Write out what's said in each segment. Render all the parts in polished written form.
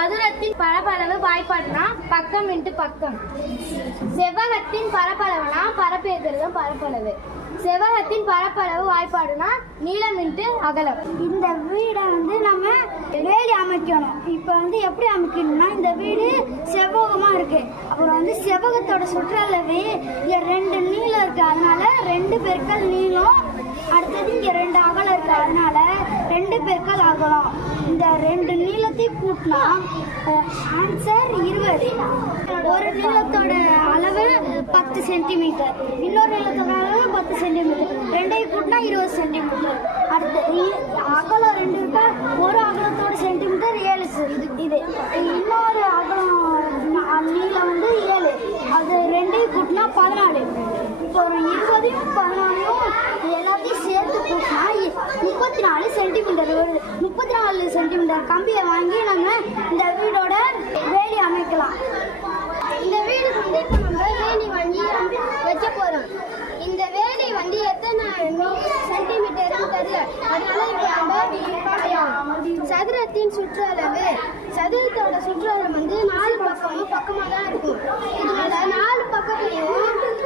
சதுரத்தின் பரப்பளவு வாய்ப்பாடுனா பக்கம் இன்ட்டு பக்கம். செவ்வகத்தின் பரப்பளவுனா பரப்பேற்கிறது பரப்பளவு. செவ்வகத்தின் பரப்பளவு வாய்ப்பாடுனா நீளம் இன்ட்டு அகலம். இந்த வீடை நம்ம வேலி அமைக்கணும். இப்போ எப்படி அமைக்கணும்னா, இந்த வீடு செவ்வகமாக இருக்கு. அப்புறம் செவ்வகத்தோட சுற்றளவு இங்கே 2 நீளம் இருக்கு, அதனால 2 பெருக்கல் நீளம். அடுத்தது இங்கே 2 அகலம் இருக்கு, அதனால 2 பெருக்கல் அகலம். இந்த 2 நீளத்தையும் கூட்டினா ஆன்சர் 20. ஒரு நீளத்தோட அளவு 10 சென்டிமீட்டர், இன்னொரு நீளத்தோட அளவு 10 சென்டிமீட்டர். 2ஐயும் கூட்டினா 20 சென்டிமீட்டர். அடுத்து அகலம் 2 இருக்கா, ஒரு அகலத்தோட சென்டிமீட்டர் 7. இது இன்னொரு அகலம் நீளம் 7. அது 2ஐயும் கூட்டினா 14. இப்போ ஒரு 20ஐயும் 14ஐயும் எல்லாத்தையும் சேர்த்து கூட்டினா 34 சென்டிமீட்டர் வருது. 34 சென்டிமீட்டர் கம்பியை வாங்கி நம்ம இந்த வீடோட வேலி அமைக்கலாம். இந்த வீடுக்கு இப்போ நம்ம வேலி வாங்கி வைக்க போறோம். இந்த வேலி எத்தனை சென்டிமீட்டர் தெரியல, அதனால இப்போ நம்ம சதுரத்தின் சுற்றளவு, சதுரத்தோட சுற்றளவு 4 பக்கமும் பக்கமாக தான் இருக்கும். இதனால 4 பக்கத்தையும் வகுக்கணும்.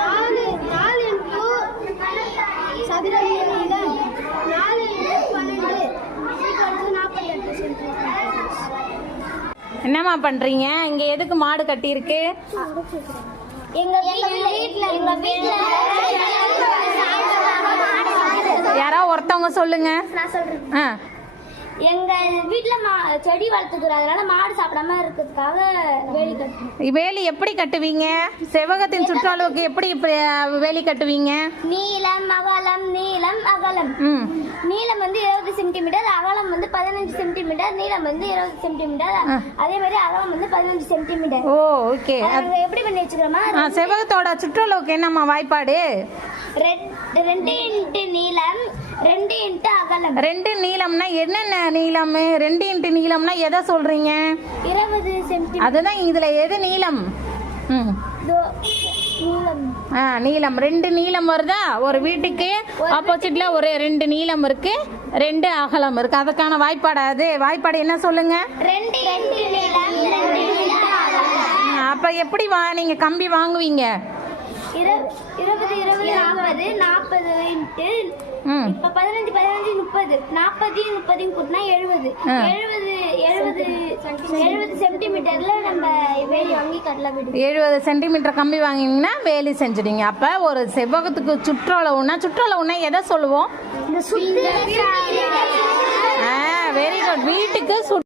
4 இன்ட்டு சதுர நீளம் 4 இன்ட்டு 12 48 சென்டிமீட்டர். என்னம்மா பண்றீங்க? இங்க எதுக்கு மாடு கட்டி இருக்கு? யாரோ ஒருத்தவங்க சொல்லுங்க. நான் சொல்றேன். எங்க வீட்டுல செடி வளர்த்துக்கிறோம், அதனால மாடு சாப்பிடாம இருக்கிறதுக்காக வேலி கட்டுறோம். வேலி எப்படி கட்டுவீங்க? செவ்வகத்தின் சுற்றளவுக்கு எப்படி வேலி கட்டுவீங்க? நீளம் அகலம், நீளம் அகலம். நீளம் 20 சென்டிமீட்டர், அகலம் 15 சென்டிமீட்டர், நீளம் 20 சென்டிமீட்டர், அதே மாதிரி அகலம் 15 சென்டிமீட்டர். ஓ, ஓகே. எப்படி பண்ணி வச்சுக்கிறோமா? செவ்வகத்தோட சுற்றளவுக்கு என்னம்மா வாய்ப்பாடு? 2 இன்ட்டு நீளம் 2 இன்ட்டு அகலம். 2 நீளம்னா என்னென்ன நீளம்? 2 இன்ட்டு நீளம்னா எதை சொல்றீங்க? 20 சென்டிமீட்டர். அதுதான் இதுல எது நீளம்? நீளம் 2 நீளம் வருதா? ஒரு வீட்டுக்கு ஆப்போசிட்ல ஒரு 2 நீளம் இருக்கு, 2 அகலம் இருக்கு. அதுக்கான வாய்ப்பாடு அது. வாய்ப்பாடு என்ன சொல்லுங்க? 2 நீளம் 2 அப்ப எப்படி நீங்க கம்பி வாங்குவீங்க? 20 40 40 இன்ட்டு இப்ப 15 15 30 40 30 கூட்டினா 70 சென்டிமீட்டர்ல நம்ம வேலி வாங்கி கட்டலாம். 70 சென்டிமீட்டர் கம்பி வாங்கினீங்கன்னா வேலி செஞ்சுடுங்க. அப்ப ஒரு செவ்வகத்துக்கு சுற்றளவுன்னா எதை சொல்லுவோம்? இந்த வெரி குட். வீட்டுக்கு